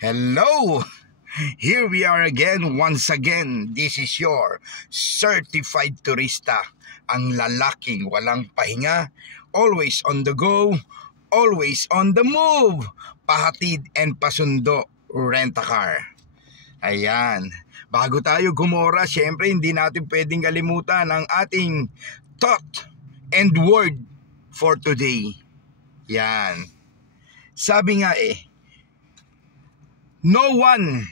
Hello! Here we are again, once again. This is your certified turista, ang lalaking walang pahinga, always on the go, always on the move, pahatid and pasundo, rent-a-car. Ayan, bago tayo gumora, syempre hindi natin pwedeng kalimutan ang ating thought and word for today. Yan. Sabi nga no one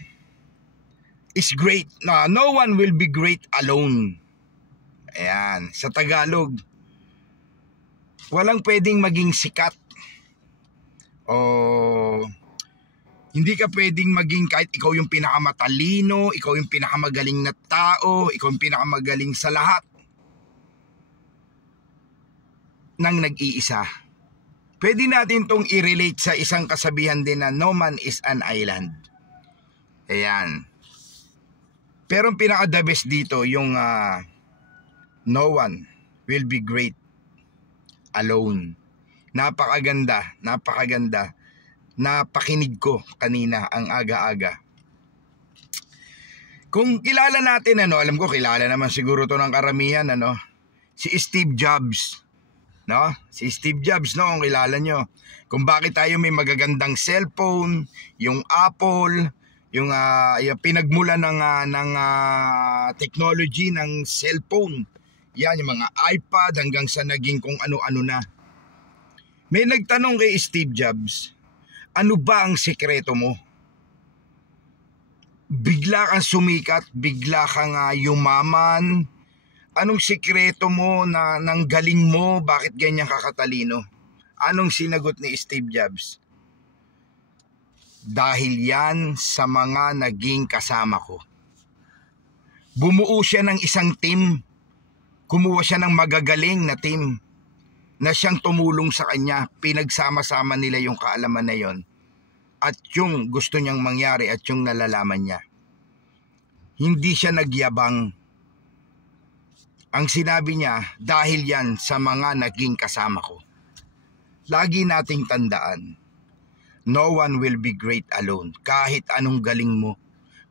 is great. No one will be great alone. Ayan. Sa Tagalog, walang pwedeng maging sikat. O hindi ka pwedeng maging kahit ikaw yung pinakamatalino, ikaw yung pinakamagaling na tao, ikaw yung pinakamagaling sa lahat nang nag-iisa. Pwede natin tong i-relate sa isang kasabihan din na no man is an island. Ayan. Pero ang pinaka-the best dito yung no one will be great alone. Napakaganda, napakaganda. Napakinig ko kanina ang aga-aga. Kung kilala natin, alam ko kilala naman siguro to ng karamihan, si Steve Jobs. No? Si Steve Jobs, kung kilala nyo. Kung bakit tayo may magagandang cellphone, yung Apple, yung pinagmula ng technology ng cellphone. Yan, yung mga iPad hanggang sa naging kung ano-ano na. May nagtanong kay Steve Jobs, ano ba ang sikreto mo? Bigla kang sumikat, bigla kang yumaman. Anong sikreto mo ng galing mo? Bakit ganyan kakatalino? Anong sinagot ni Steve Jobs? Dahil yan sa mga naging kasama ko. Bumuo siya ng isang team. Kumuha siya ng magagaling na team na siyang tumulong sa kanya. Pinagsama-sama nila yung kaalaman na yon at yung gusto niyang mangyari at yung nalalaman niya. Hindi siya nagyabang. Ang sinabi niya, dahil yan sa mga naging kasama ko. Lagi nating tandaan, no one will be great alone. Kahit anong galing mo,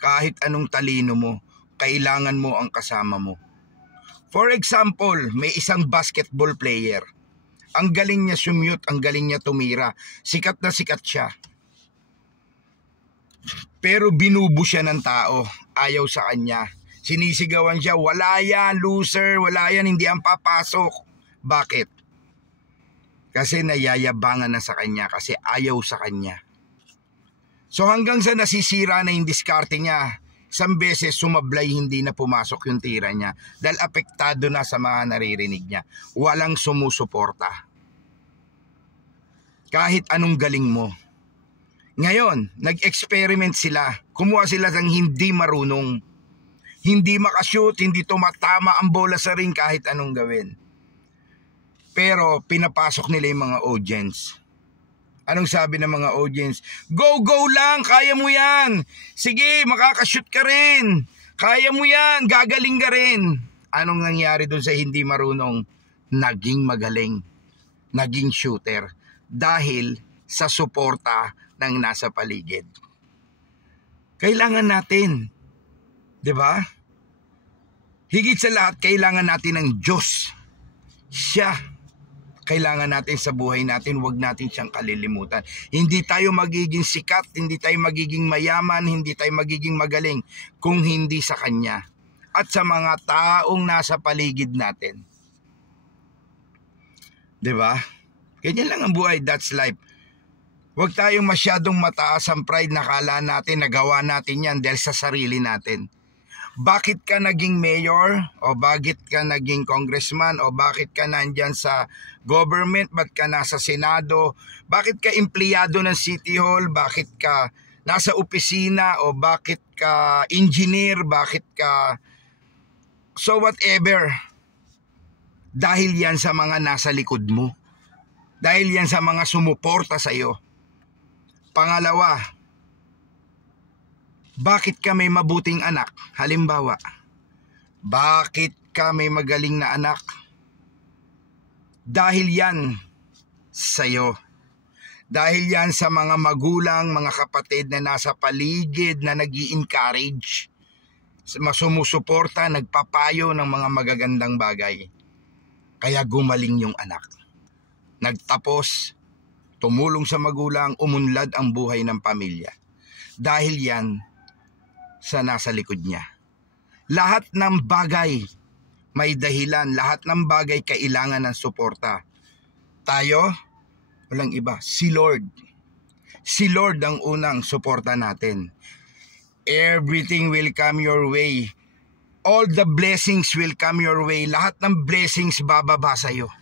kahit anong talino mo, kailangan mo ang kasama mo. For example, may isang basketball player. Ang galing niya sumute, ang galing niya tumira. Sikat na sikat siya. Pero binubo siya ng tao, ayaw sa kanya. Sinisigawan siya, wala yan, loser, wala yan, hindi ang papasok. Bakit? Kasi nayayabangan na sa kanya, kasi ayaw sa kanya. So hanggang sa nasisira na yung diskarte niya, isang beses sumablay hindi na pumasok yung tira niya dahil apektado na sa mga naririnig niya. Walang sumusuporta. Kahit anong galing mo. Ngayon, nag-experiment sila. Kumuha sila ng hindi marunong. Hindi makashoot, hindi tumatama ang bola sa ring kahit anong gawin. Pero pinapasok nila yung mga audience. Anong sabi ng mga audience? Go, go lang, kaya mo yan. Sige, makakashoot ka rin. Kaya mo yan, gagaling ka rin. Anong nangyari dun sa hindi marunong? Naging magaling. Naging shooter. Dahil sa suporta ng nasa paligid. Kailangan natin. 'Di ba? Higit sa lahat, kailangan natin ng Diyos. Siya. Kailangan natin sa buhay natin, huwag natin siyang kalilimutan. Hindi tayo magiging sikat, hindi tayo magiging mayaman, hindi tayo magiging magaling kung hindi sa Kanya. At sa mga taong nasa paligid natin. 'Di ba? Ganyan lang ang buhay, that's life. Huwag tayong masyadong mataas ang pride na kala natin, nagawa natin yan dahil sa sarili natin. Bakit ka naging mayor? O bakit ka naging congressman? O bakit ka nandyan sa government? Bakit ka nasa senado? Bakit ka empleyado ng city hall? Bakit ka nasa opisina? O bakit ka engineer? Bakit ka... So whatever. Dahil yan sa mga nasa likod mo. Dahil yan sa mga sumuporta sa'yo. Pangalawa, bakit ka may mabuting anak? Halimbawa, bakit ka may magaling na anak? Dahil yan sa'yo. Dahil yan sa mga magulang, mga kapatid na nasa paligid na nag-i-encourage, sumusuporta, nagpapayo ng mga magagandang bagay. Kaya gumaling yung anak. Nagtapos, tumulong sa magulang, umunlad ang buhay ng pamilya. Dahil yan sa nasa likod niya. Lahat ng bagay may dahilan, lahat ng bagay kailangan ng suporta. Tayo, walang iba, si Lord. Si Lord ang unang suporta natin. Everything will come your way. All the blessings will come your way. Lahat ng blessings bababa sa'yo.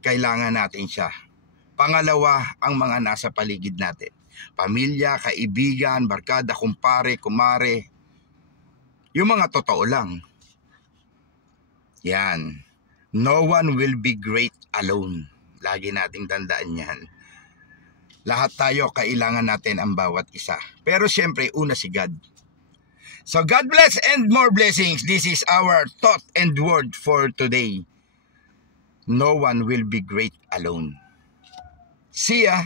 Kailangan natin siya. Pangalawa, ang mga nasa paligid natin. Pamilya, kaibigan, barkada, kumpare, kumare. Yung mga totoo lang. Yan. No one will be great alone. Lagi nating tandaan yan. Lahat tayo kailangan natin ang bawat isa. Pero siyempre, una si God. So God bless and more blessings. This is our thought and word for today. No one will be great alone. See ya!